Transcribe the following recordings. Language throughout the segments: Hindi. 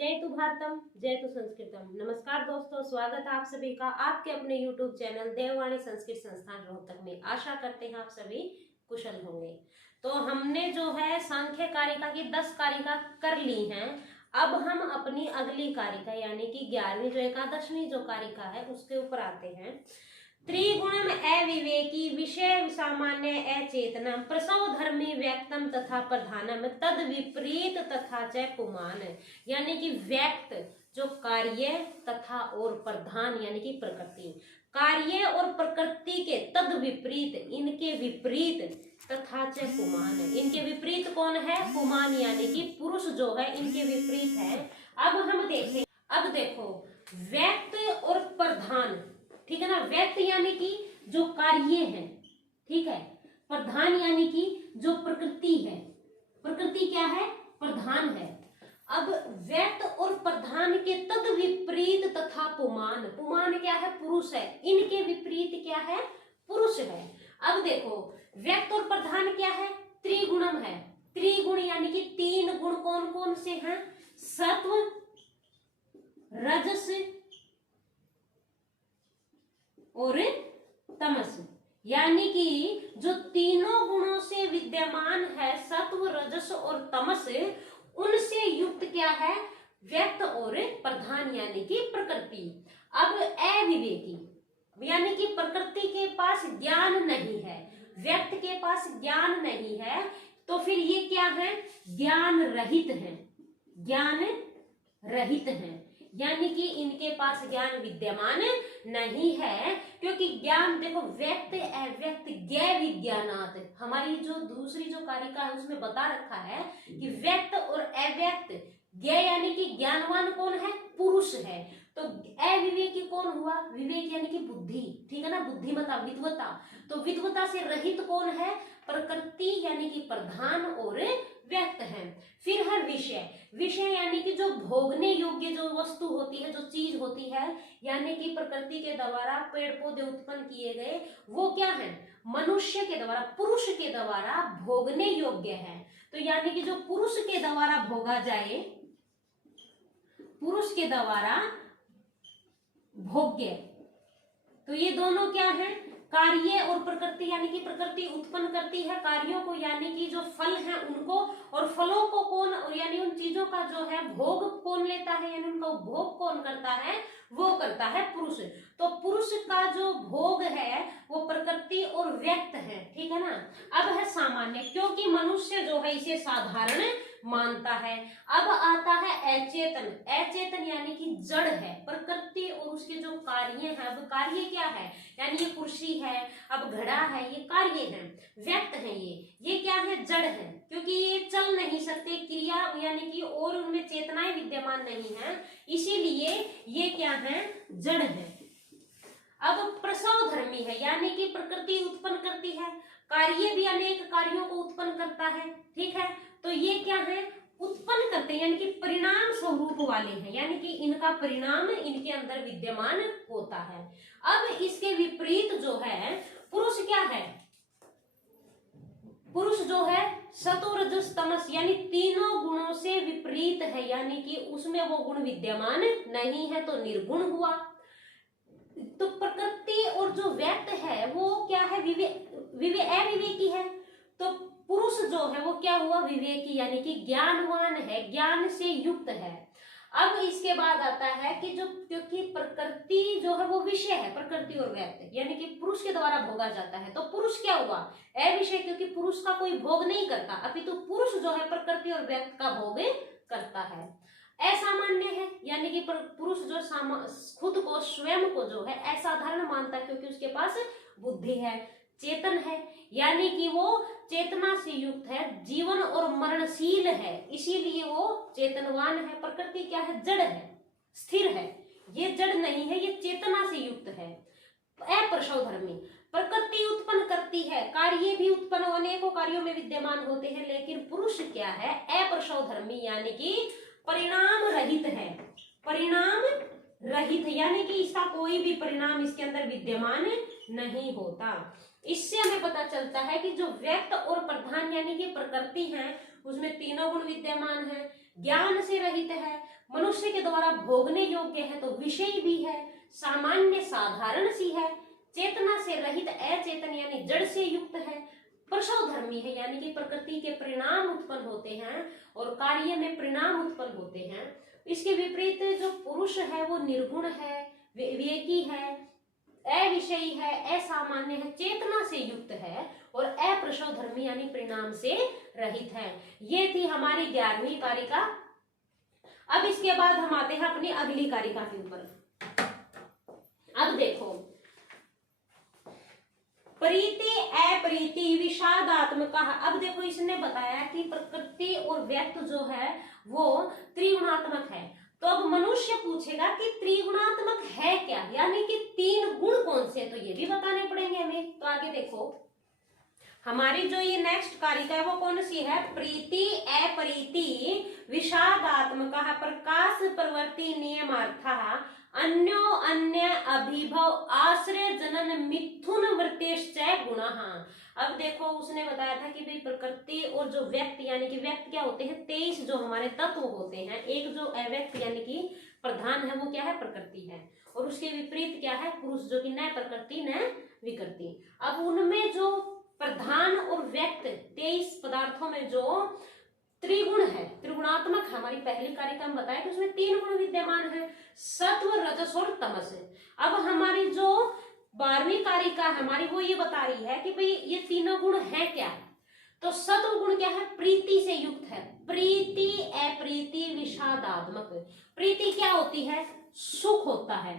जय तु भारतम जय तु संस्कृतम। नमस्कार दोस्तों, स्वागत है आप सभी का आपके अपने YouTube चैनल देववाणी संस्कृत संस्थान रोहतक में। आशा करते हैं आप सभी कुशल होंगे। तो हमने जो है सांख्य कारिका की 10 कारिका कर ली हैं। अब हम अपनी अगली कारिका यानी कि 11वीं जो एकादशवीं जो कारिका है उसके ऊपर आते हैं। त्रिगुणम अविवेकी विषय सामान्य अचेतनम प्रसव धर्मी व्यक्तम तथा प्रधानम तद विपरीत तथा च पुमान। यानी कि व्यक्त जो कार्य तथा और प्रधान यानी कि प्रकृति, कार्य और प्रकृति के तद विपरीत इनके विपरीत तथा च पुमान। इनके विपरीत कौन है? पुमान यानी कि पुरुष जो है इनके विपरीत है। अब हम देखें, अब देखो व्यक्त और प्रधान, ठीक है ना। व्यक्त यानी कि जो कार्य है, ठीक है। प्रधान यानी कि जो प्रकृति है, प्रकृति क्या है? प्रधान है। अब व्यक्त और प्रधान के तद विपरीत तथा पुमान, पुमान क्या है? पुरुष है। इनके विपरीत क्या है? पुरुष है। अब देखो व्यक्त और प्रधान क्या है? त्रिगुणम है। त्रिगुण यानी कि 3 गुण कौन कौन से हैं? सत्व, रजस और तमस। यानी कि जो तीनों गुणों से विद्यमान है सत्व, रजस और तमस, उनसे युक्त क्या है? व्यक्त और प्रधान यानी कि प्रकृति। अब अविवेकी यानी कि प्रकृति के पास ज्ञान नहीं है, व्यक्त के पास ज्ञान नहीं है, तो फिर ये क्या है? ज्ञान रहित है। ज्ञान रहित है यानी कि इनके पास ज्ञान विद्यमान नहीं है। क्योंकि ज्ञान देखो व्यक्त अव्यक्त ज्ञ विज्ञानात, हमारी जो दूसरी जो कारिका है उसमें बता रखा है कि व्यक्त और अव्यक्त ज्ञ यानी कि ज्ञानवान कौन है? पुरुष है। तो अविवेकी कौन हुआ? विवेक यानी कि बुद्धि, ठीक है ना, बुद्धिमता, विद्वता। तो विद्वता से रहित कौन है? प्रकृति यानी कि प्रधान और व्यक्त है। फिर है विषय। विषय यानी कि जो भोगने योग्य जो वस्तु होती है, जो चीज होती है, यानी कि प्रकृति के द्वारा पेड़ पौधे उत्पन्न किए गए, वो क्या है? मनुष्य के द्वारा, पुरुष के द्वारा भोगने योग्य है। तो यानी कि जो पुरुष के द्वारा भोगा जाए, पुरुष के द्वारा भोग्य, तो ये दोनों क्या है? कार्य और प्रकृति। यानी कि प्रकृति उत्पन्न करती है कार्यों को यानी कि जो फल हैं उनको, और फलों को कौन यानी उन चीजों का जो है भोग कौन लेता है, यानी उनका उपभोग कौन करता है? वो करता है पुरुष। तो पुरुष का जो भोग है वो प्रकृति और व्यक्त है, ठीक है ना। अब है सामान्य, क्योंकि मनुष्य जो है इसे साधारण मानता है। अब आता है अचेतन। अचेतन यानी कि जड़ है। प्रकृति और उसके जो कार्य हैं, अब कार्य क्या है? यानी ये कुर्सी है, अब घड़ा है, ये कार्य है, व्यक्त है। ये क्या है? जड़ है, क्योंकि ये चल नहीं सकते, क्रिया यानी कि और उनमें चेतनाएं विद्यमान नहीं है, इसीलिए ये क्या है? जड़ है। अब प्रसव धर्मी है, यानी कि प्रकृति उत्पन्न करती है, कार्य भी अनेक कार्यों को उत्पन्न करता है, ठीक है। तो ये क्या है? उत्पन्न करते हैं, यानी कि परिणाम स्वरूप वाले हैं, यानी कि इनका परिणाम इनके अंदर विद्यमान होता है। अब इसके विपरीत जो है पुरुष क्या है? पुरुष जो है सत्व, रजस, तमस यानी तीनों गुणों से विपरीत है, यानी कि उसमें वो गुण विद्यमान नहीं है, तो निर्गुण हुआ। तो प्रकृति और जो व्यक्त है वो क्या है? अविवेकी है। तो पुरुष जो है वो क्या हुआ? विवेकी यानी कि ज्ञानवान है, ज्ञान से युक्त है। अब इसके बाद आता है कि जो, क्योंकि प्रकृति जो है वो विषय है, प्रकृति और व्यक्त यानी कि पुरुष के द्वारा भोगा जाता है, तो पुरुष क्या हुआ? अविषय, क्योंकि पुरुष का कोई भोग नहीं करता, अपितु पुरुष जो है प्रकृति और व्यक्त का भोग करता है। असामान्य है, यानी कि पुरुष जो खुद को, स्वयं को जो है असाधारण मानता है, क्योंकि उसके पास बुद्धि है, चेतन है, यानी कि वो चेतना से युक्त है, जीवन और मरणशील है, इसीलिए वो चेतनवान है। प्रकृति क्या है? जड़ है, स्थिर है, ये जड़ नहीं है, ये चेतना से युक्त है। अप्रसव धर्मी, प्रकृति उत्पन्न करती है, कार्य भी उत्पन्न, अनेकों कार्यों में विद्यमान होते हैं, लेकिन पुरुष क्या है? अप्रसव धर्मी यानी कि परिणाम रहित है। परिणाम रहित यानी कि इसका कोई भी परिणाम इसके अंदर विद्यमान नहीं होता। इससे हमें पता चलता है कि जो व्यक्त और प्रधान यानी कि प्रकृति है उसमें तीनों गुण विद्यमान है, ज्ञान से रहित है, मनुष्य मनुष्य के द्वारा भोगने योग्य है तो विषय भी है, सामान्य साधारण सी है, चेतना से रहित अचेतन यानी जड़ से युक्त है, प्रसवधर्मी है यानी कि प्रकृति के परिणाम उत्पन्न होते हैं और कार्य में परिणाम उत्पन्न होते हैं। इसके विपरीत जो पुरुष है वो निर्गुण है, विवेकी है, अविषयी है, असामान्य है, चेतना से युक्त है और अप्रसवधर्मी यानी परिणाम से रहित है। ये थी हमारी 11वीं कारिका। अब इसके बाद हम आते हैं अपनी अगली कारिका के ऊपर। अब देखो, प्रीति अप्रीति विषादात्मक। अब देखो इसने बताया कि प्रकृति और व्यक्त जो है वो त्रिगुणात्मक है। तो अब मनुष्य पूछेगा कि त्रिगुणात्मक है क्या, यानी कि 3 गुण कौन से, तो ये भी बताने पड़ेंगे हमें। तो आगे देखो, हमारी जो ये नेक्स्ट कारिका है वो कौन सी है, प्रीति अप्रीति विषादात्मक प्रकाश प्रवृत्ति नियमार्थः अन्यो अन्य अभिभव आश्रय जनन मिथुन वृत्तेश्च गुणः। अब देखो उसने बताया था कि भाई प्रकृति और जो व्यक्त यानी कि व्यक्त क्या होते हैं, 23 जो हमारे तत्व होते हैं। एक जो अव्यक्त यानी कि प्रधान है वो क्या है, प्रकृति है, और उसके विपरीत क्या है, पुरुष, जो कि न प्रकृति न विकृति। अब उनमें जो प्रधान और व्यक्त 23 पदार्थों में जो त्रिगुण है, त्रिगुणात्मक, हमारी पहली कारिका में बताया कि उसमें 3 गुण विद्यमान है, सत्व, रजस और तमस। अब हमारी जो 12वीं कारिका हमारी वो ये बता रही है कि भाई ये तीनों गुण है क्या। तो सत्व गुण क्या है, प्रीति से युक्त है, प्रीति अप्रीति विषादात्मक। प्रीति क्या होती है, सुख होता है,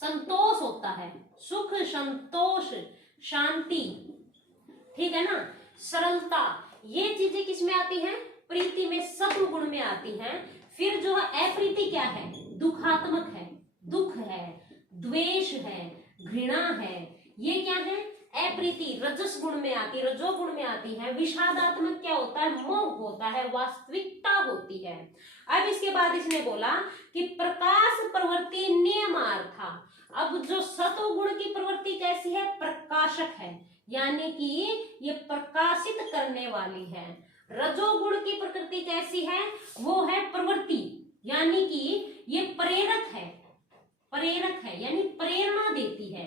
संतोष होता है, सुख, संतोष, शांति, ठीक है ना, सरलता, ये चीजें किसमें आती हैं, प्रीति में, सत्व गुण में आती हैं। फिर जो है अप्रीति क्या है, दुखात्मक है, दुख है, द्वेष है, घृणा है, ये क्या है, अप्रीति रजस गुण में आती, रजोगुण में आती है। विषादात्मक क्या होता है, मोह होता है, वास्तविकता होती है। अब इसके बाद इसने बोला कि प्रकाश प्रवृत्ति नियमार्था। अब जो सत्व गुण की प्रवृत्ति कैसी है, प्रकाशक है, यानी कि ये प्रकाशित करने वाली है। रजोगुण की प्रकृति कैसी है, वो है प्रवृत्ति, यानी कि ये प्रेरक है, प्रेरक है यानी प्रेरणा देती है,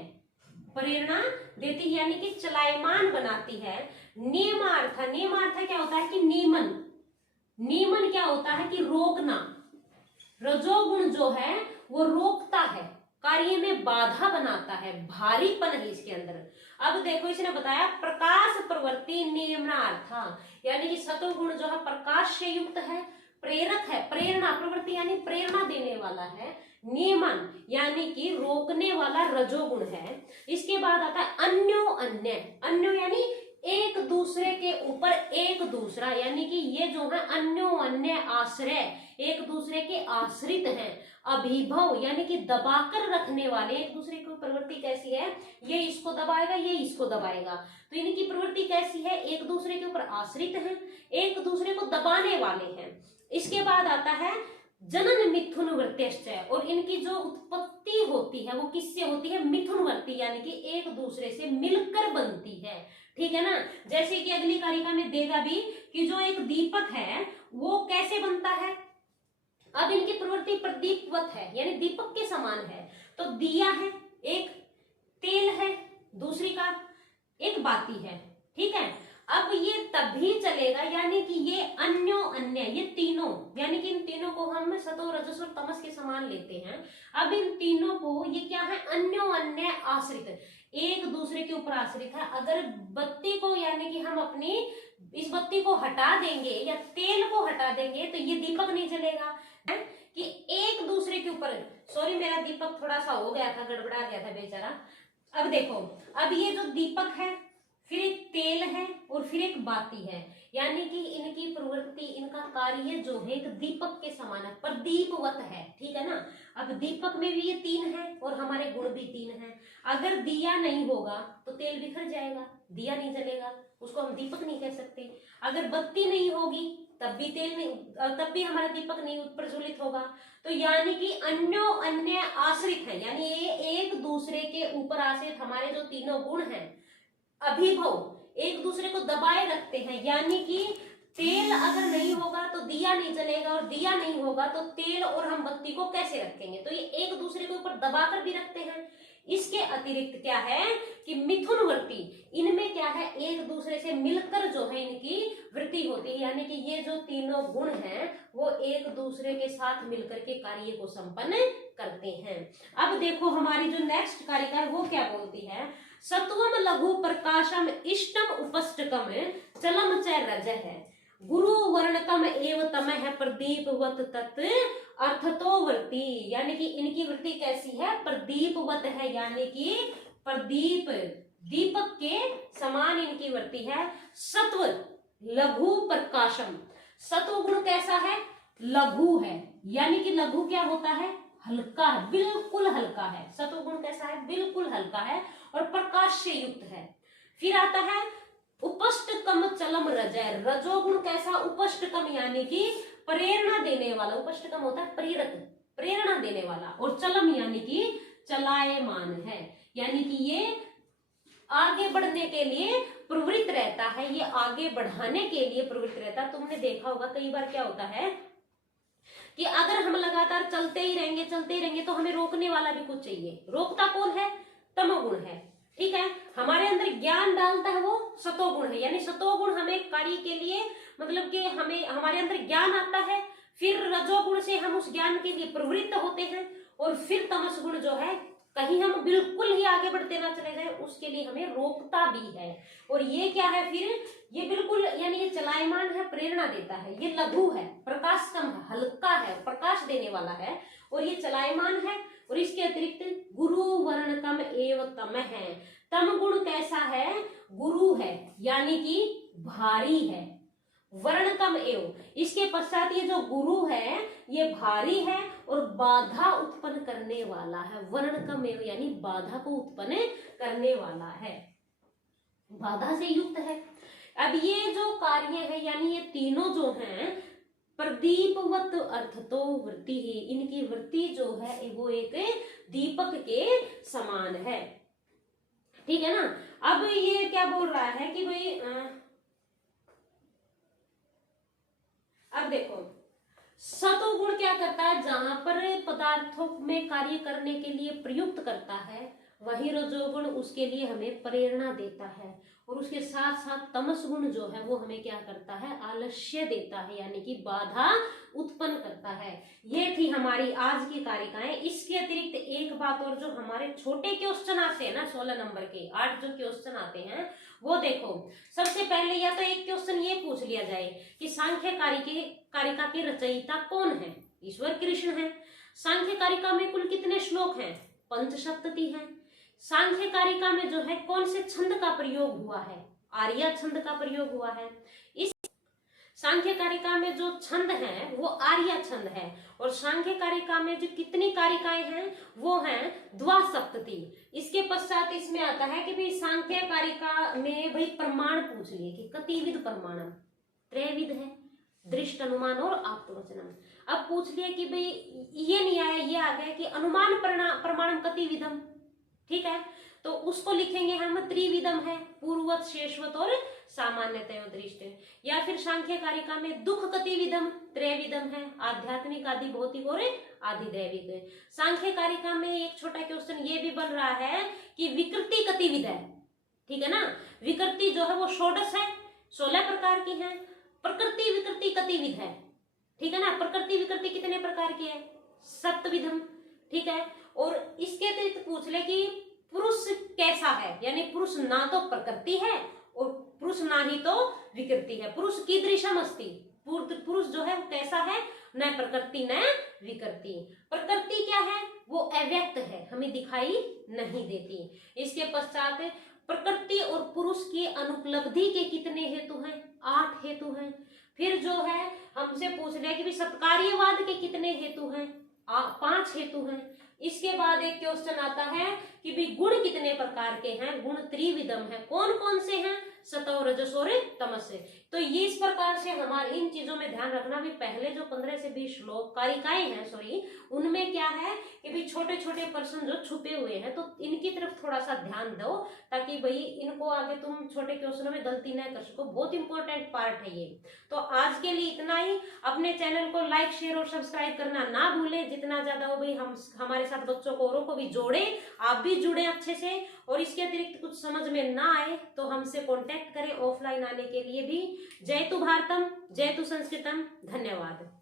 प्रेरणा देती है यानी कि चलायमान बनाती है। नियमार्थ, नियमार्थ क्या होता है कि नियमन, नियमन क्या होता है कि रोकना। रजोगुण जो है वो रोकता है, कार्य में बाधा बनाता है, भारीपन है इसके अंदर। अब देखो इसने बताया प्रकाश प्रवृत्ति नियमनार्थ, यानी कि सत्वगुण जो है प्रकाश से युक्त है, प्रेरक है, प्रेरणा, प्रवृत्ति यानी प्रेरणा देने वाला है, नियमन यानी कि रोकने वाला रजोगुण है। इसके बाद आता है अन्यो अन्य, अन्यो यानी एक दूसरे के ऊपर एक दूसरा, यानी कि ये जो है अन्यो अन्य आश्रय, एक दूसरे के आश्रित हैं। अभिभव यानी कि दबाकर रखने वाले, एक दूसरे की प्रवृत्ति कैसी है, ये इसको दबाएगा, ये इसको दबाएगा, तो इनकी प्रवृत्ति कैसी है, एक दूसरे के ऊपर आश्रित है, एक दूसरे को दबाने वाले हैं। इसके बाद आता है जनन मिथुन वृत्तिश्च, और इनकी जो उत्पत्ति होती है वो किससे होती है, मिथुनवर्ती, यानी कि एक दूसरे से मिलकर बनती है, ठीक है ना। जैसे कि अगली कारिका में देगा भी कि जो एक दीपक है वो कैसे बनता है। अब इनकी प्रवृत्ति प्रदीपवत है, यानी दीपक के समान है। तो दिया है, एक तेल है, दूसरी का एक बाती है, ठीक है। अब ये तभी चलेगा, यानी कि ये अन्यो अन्य, ये तीनों, यानी कि इन तीनों को हम सतो रजस और तमस के समान लेते हैं। अब इन तीनों को ये क्या है, अन्यो अन्य आश्रित, एक दूसरे के ऊपर आश्रित है। अगर बत्ती को, यानी कि हम अपनी इस बत्ती को हटा देंगे या तेल को हटा देंगे तो ये दीपक नहीं जलेगा, कि एक दूसरे के ऊपर। सॉरी मेरा दीपक थोड़ा सा हो गया था, गड़बड़ा गया था बेचारा। अब देखो, अब ये जो दीपक है, फिर एक तेल है और फिर एक बाती है, यानी कि इनकी प्रवृत्ति, इनका कार्य जो है एक दीपक के समान है, प्रदीपवत है, ठीक है ना। अब दीपक में भी ये 3 है और हमारे गुण भी 3 हैं। अगर दिया नहीं होगा तो तेल बिखर जाएगा, दिया नहीं जलेगा, उसको हम दीपक नहीं कह सकते। अगर बत्ती नहीं होगी तब भी तेल नहीं, तब भी हमारा दीपक नहीं प्रज्वलित होगा। तो यानी कि अन्यो अन्य आश्रित है, यानी ये एक दूसरे के ऊपर आश्रित हमारे जो तीनों गुण हैं, अभिभव एक दूसरे को दबाए रखते हैं, यानी कि तेल अगर नहीं होगा तो दिया नहीं जलेगा, और दिया नहीं होगा तो तेल और हम बत्ती को कैसे रखेंगे? तो ये एक दूसरे के ऊपर दबाकर भी रखते हैं। इसके अतिरिक्त क्या है कि मिथुन वृत्ति, इनमें क्या है, एक दूसरे से मिलकर जो है इनकी वृत्ति होती है, यानी कि ये जो तीनों गुण हैं वो एक दूसरे के साथ मिलकर के कार्य को संपन्न करते हैं। अब देखो हमारी जो नेक्स्ट कारिका है वो क्या बोलती है, सत्वम लघु प्रकाशम इष्टम उपष्टकम चलम च रज है, गुरु वर्णकम एव तमः प्रदीपवत तत् अर्थतो वृत्ति, यानी कि इनकी वृत्ति कैसी है, प्रदीपवत है, यानी कि प्रदीप दीपक के समान इनकी वृत्ति है। सत्व लघु प्रकाशम, सत्व गुण कैसा है, लघु है, यानी कि लघु क्या होता है, हल्का है, बिल्कुल हल्का है। सत्व गुण कैसा है, बिल्कुल हल्का है और प्रकाश से युक्त है। फिर आता है उपष्टकम चलम रजय, रजोगुण कैसा, उपष्टकम यानी कि प्रेरणा देने वाला, उपष्टकम होता है प्रेरक, प्रेरणा देने वाला, और चलम यानी कि चलायमान है, यानी कि ये आगे बढ़ने के लिए प्रवृत्त रहता है, ये आगे बढ़ाने के लिए प्रवृत्त रहता है। तुमने देखा होगा कई बार क्या होता है कि अगर हम लगातार चलते ही रहेंगे तो हमें रोकने वाला भी कुछ चाहिए। रोकता कौन है, तमोगुण है, ठीक है। हमारे अंदर ज्ञान डालता है वो सतोगुण है, यानी सतोगुण हमें कार्य के लिए, मतलब कि हमें हमारे अंदर ज्ञान आता है, फिर रजोगुण से हम उस ज्ञान के लिए प्रवृत्त होते हैं, और फिर तमस गुण जो है कहीं हम बिल्कुल ही आगे बढ़ते ना चले जाए उसके लिए हमें रोकता भी है। और ये क्या है, फिर ये बिल्कुल यानी ये चलायमान है, प्रेरणा देता है, ये लघु है, प्रकाश कम है, हल्का है, प्रकाश देने वाला है, और ये चलायमान है। और इसके अतिरिक्त गुरु वर्ण कम एव तम है, तम गुण कैसा है, गुरु है, यानी कि भारी है, वर्ण कम एव, इसके पश्चात ये जो गुरु है ये भारी है और बाधा उत्पन्न करने वाला है, वर्ण कम एव यानी बाधा को उत्पन्न करने वाला है, बाधा से युक्त है। अब ये जो कार्य है यानी ये तीनों जो हैं प्रदीपवत अर्थतो वृत्ति ही, इनकी वृत्ति जो है वो एक दीपक के समान है, ठीक है ना। अब ये क्या बोल रहा है कि भाई अब देखो सतोगुण क्या करता है, जहां पर पदार्थों में कार्य करने के लिए प्रयुक्त करता है वही रजोगुण उसके लिए हमें प्रेरणा देता है, और उसके साथ साथ तमस गुण जो है वो हमें क्या करता है, आलस्य देता है, यानी कि बाधा उत्पन्न करता है। ये थी हमारी आज की कारिकाएं। इसके अतिरिक्त एक बात और, जो हमारे छोटे क्वेश्चन आते हैं ना 16 नंबर के 8 जो क्वेश्चन आते हैं वो देखो, सबसे पहले या तो एक क्वेश्चन ये पूछ लिया जाए कि सांख्य कारिका के रचयिता कौन है, ईश्वर कृष्ण है। सांख्य कारिका में कुल कितने श्लोक हैं, पंचसप्तति हैं। सांख्य कारिका में जो है कौन से छंद का प्रयोग हुआ है, आर्या छंद का प्रयोग हुआ है। इस सांख्य कारिका में जो छंद है वो आर्या छंद है, और सांख्य कारिका में जो कितनी कारिकाएं हैं वो हैं द्वासप्तति। इसके पश्चात इसमें आता है कि भाई सांख्य कारिका में भाई प्रमाण पूछ लिए कि कतिविध प्रमाणम, त्रैविध है, दृष्ट अनुमान और आप्तवचनम। अब पूछ लिया कि भाई ये नहीं आया, ये आ गया कि अनुमान प्रमाणम कतिविधम, ठीक है, तो उसको लिखेंगे हम त्रिविधम है, पूर्ववत शेषवत और सामान्यतः दृष्ट। या फिर सांख्य कारिका में दुख कतिविधम, त्रैविधम है, आध्यात्मिक, आदि भौतिक और आदि दैविक। सांख्य कारिका में एक छोटा क्वेश्चन ये भी बन रहा है कि विकृति कतिविध है, ठीक है ना। विकृति जो है वो षोडश है, 16 प्रकार की है। प्रकृति विकृति कतिविध है, ठीक है ना। प्रकृति विकृति कितने प्रकार की है, सप्तविधम, ठीक है। और इसके अतिरिक्त पूछ ले कि पुरुष कैसा है, यानी पुरुष ना तो प्रकृति है और पुरुष ना ही तो विकृति है। पुरुष कीदृशम अस्ति, पुरुष जो है कैसा है, न प्रकृति न विकृति। प्रकृति क्या है, वो अव्यक्त है, हमें दिखाई नहीं देती। इसके पश्चात प्रकृति और पुरुष की अनुपलब्धि के कितने हेतु हैं, 8 हेतु हैं। फिर जो है हमसे पूछ लिया कि सत्कार्यवाद के कितने हेतु हैं, 5 हेतु हैं। इसके बाद एक क्वेश्चन आता है कि भी गुण कितने प्रकार के हैं, गुण त्रिविधम है, कौन कौन से हैं, सतो रजस और तमस। तो ये इस प्रकार से हमारे इन चीजों में ध्यान रखना भी, पहले जो 15 से 20 श्लोक कारिकाएं हैं सॉरी, उनमें क्या है कि भाई छोटे छोटे प्रश्न जो छुपे हुए हैं तो इनकी तरफ थोड़ा सा ध्यान दो, ताकि भाई इनको आगे तुम छोटे क्वेश्चनों में गलती न कर सको। बहुत इंपॉर्टेंट पार्ट है ये। तो आज के लिए इतना ही। अपने चैनल को लाइक शेयर और सब्सक्राइब करना ना भूलें, जितना ज्यादा हो भाई हम हमारे साथ बच्चों को औरों को भी जोड़े, आप भी जुड़े अच्छे से। और इसके अतिरिक्त कुछ समझ में ना आए तो हमसे कांटेक्ट करें ऑफलाइन आने के लिए भी। जय तु भारतम, जय तु संस्कृतम। धन्यवाद।